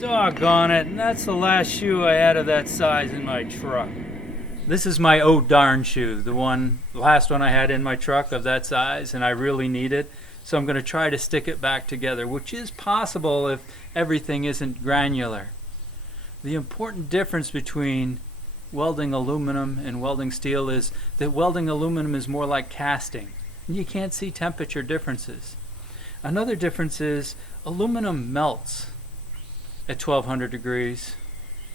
Doggone it, and that's the last shoe I had of that size in my truck. This is my oh darn shoe, the last one I had in my truck of that size, and I really need it. So I'm going to try to stick it back together, which is possible if everything isn't granular. The important difference between welding aluminum and welding steel is that welding aluminum is more like casting, and you can't see temperature differences. Another difference is aluminum melts at 1200 degrees,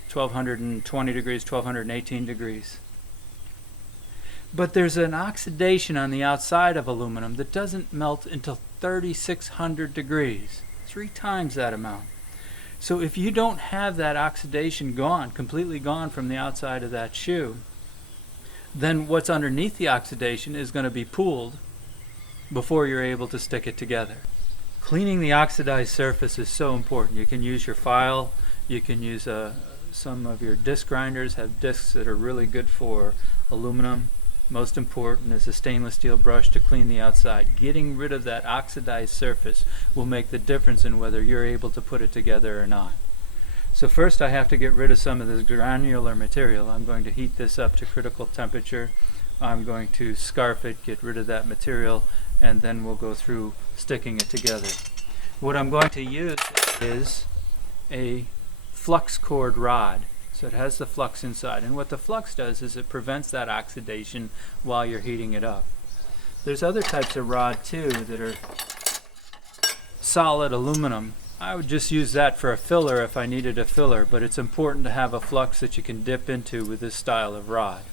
1220 degrees, 1218 degrees. But there's an oxidation on the outside of aluminum that doesn't melt until 3600 degrees, 3 times that amount. So if you don't have that oxidation gone, completely gone from the outside of that shoe, then what's underneath the oxidation is going to be pooled before you're able to stick it together. Cleaning the oxidized surface is so important. You can use your file, you can use some of your disc grinders have discs that are really good for aluminum. Most important is a stainless steel brush to clean the outside. Getting rid of that oxidized surface will make the difference in whether you're able to put it together or not. So first I have to get rid of some of this granular material. I'm going to heat this up to critical temperature. I'm going to scarf it, get rid of that material, and then we'll go through sticking it together. What I'm going to use is a flux cord rod. So it has the flux inside, and what the flux does is it prevents that oxidation while you're heating it up. There's other types of rod too that are solid aluminum. I would just use that for a filler if I needed a filler, but it's important to have a flux that you can dip into with this style of rod.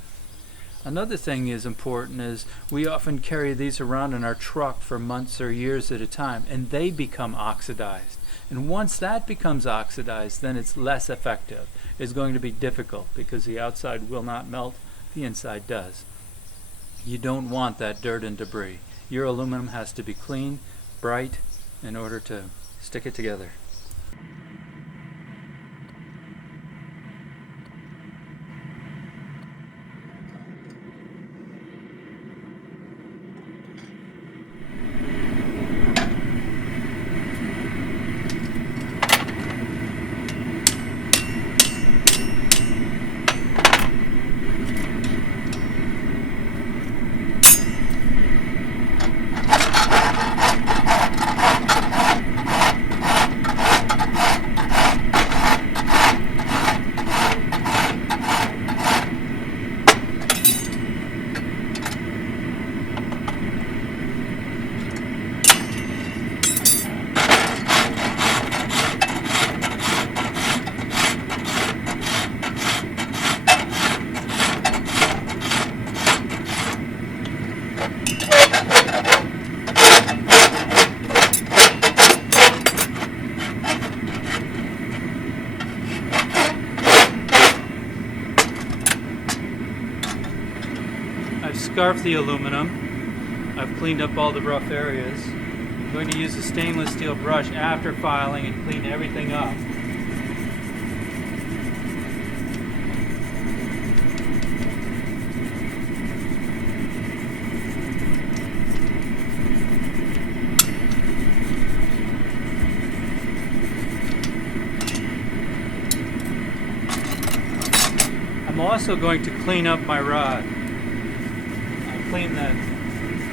Another thing is important is we often carry these around in our truck for months or years at a time, and they become oxidized. And once that becomes oxidized, then it's less effective. It's going to be difficult because the outside will not melt, the inside does. You don't want that dirt and debris. Your aluminum has to be clean, bright, in order to stick it together. I've scarfed the aluminum. I've cleaned up all the rough areas. I'm going to use a stainless steel brush after filing and clean everything up. I'm also going to clean up my rod. Clean the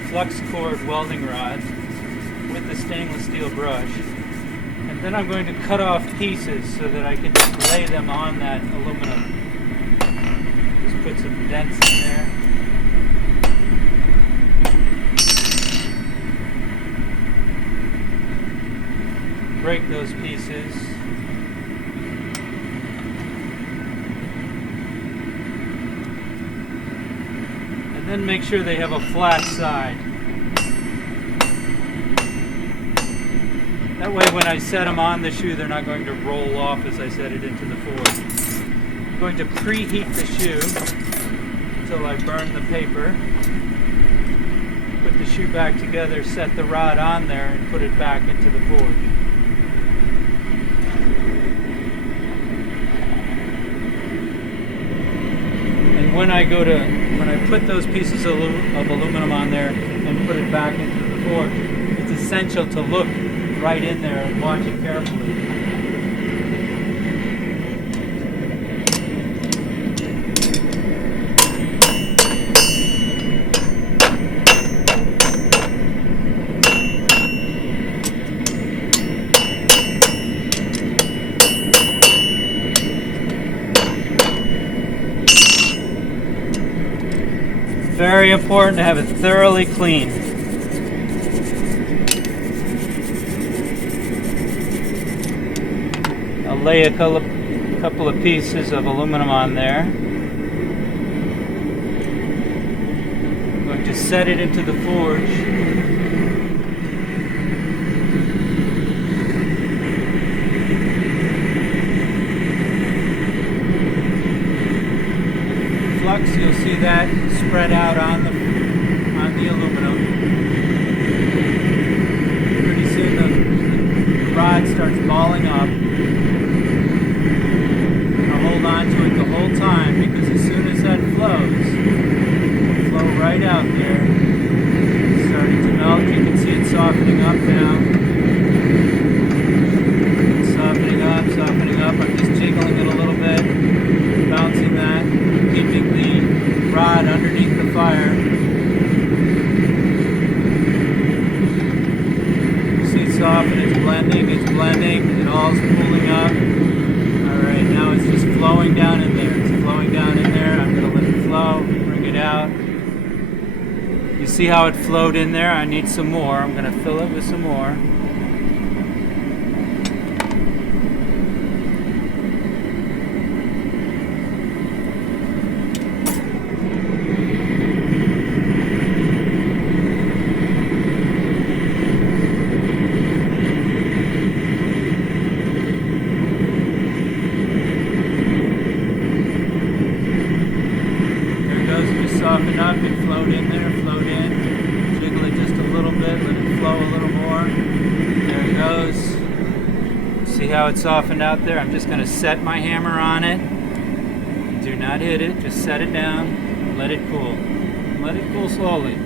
flux cord welding rod with the stainless steel brush, and then I'm going to cut off pieces so that I can just lay them on that aluminum. Just put some dents in there. Break those pieces. Then make sure they have a flat side. That way when I set them on the shoe, they're not going to roll off as I set it into the forge. I'm going to preheat the shoe until I burn the paper. Put the shoe back together, set the rod on there, and put it back into the forge. And when I put those pieces of aluminum on there and put it back into the forge, it's essential to look right in there and watch it carefully. very important to have it thoroughly clean. I'll lay a couple of pieces of aluminum on there. I'm going to set it into the forge. Flux, you'll see that spread out on the aluminum. Pretty soon the rod starts balling up. I'll hold on to it the whole time, because as soon as that flows, it'll flow right out there. It's starting to melt. You can see it softening up now. Softening up, softening up. I'm just jiggling it a little bit, bouncing that, keeping the rod underneath the fire. You see it soften, it's blending, it all's pulling up. Alright, now it's just flowing down in there. It's flowing down in there. I'm going to let it flow, bring it out. You see how it flowed in there? I need some more. I'm going to fill it with some more. Soften up, it flowed in there, flowed in. Jiggle it just a little bit, let it flow a little more. There it goes. See how it softened out there? I'm just going to set my hammer on it. Do not hit it, just set it down, let it cool. Let it cool slowly.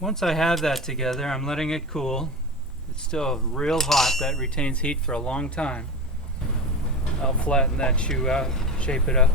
Once I have that together, I'm letting it cool. It's still real hot. That retains heat for a long time. I'll flatten that shoe out, shape it up.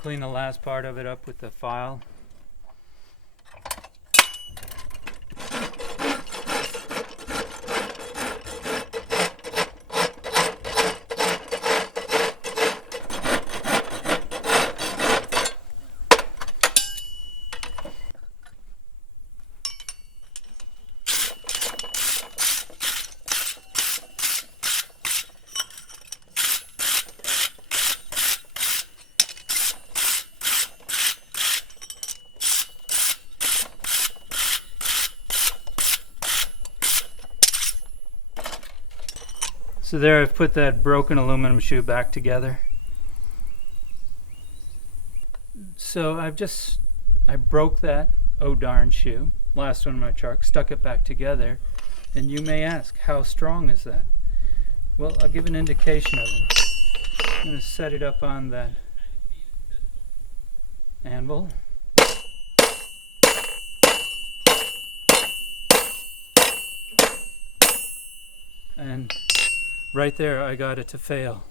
Clean the last part of it up with the file. So there, I've put that broken aluminum shoe back together. So I broke that oh darn shoe, last one in my truck, stuck it back together, and you may ask, how strong is that? Well, I'll give an indication of it. I'm going to set it up on that anvil. And right there, I got it to fail.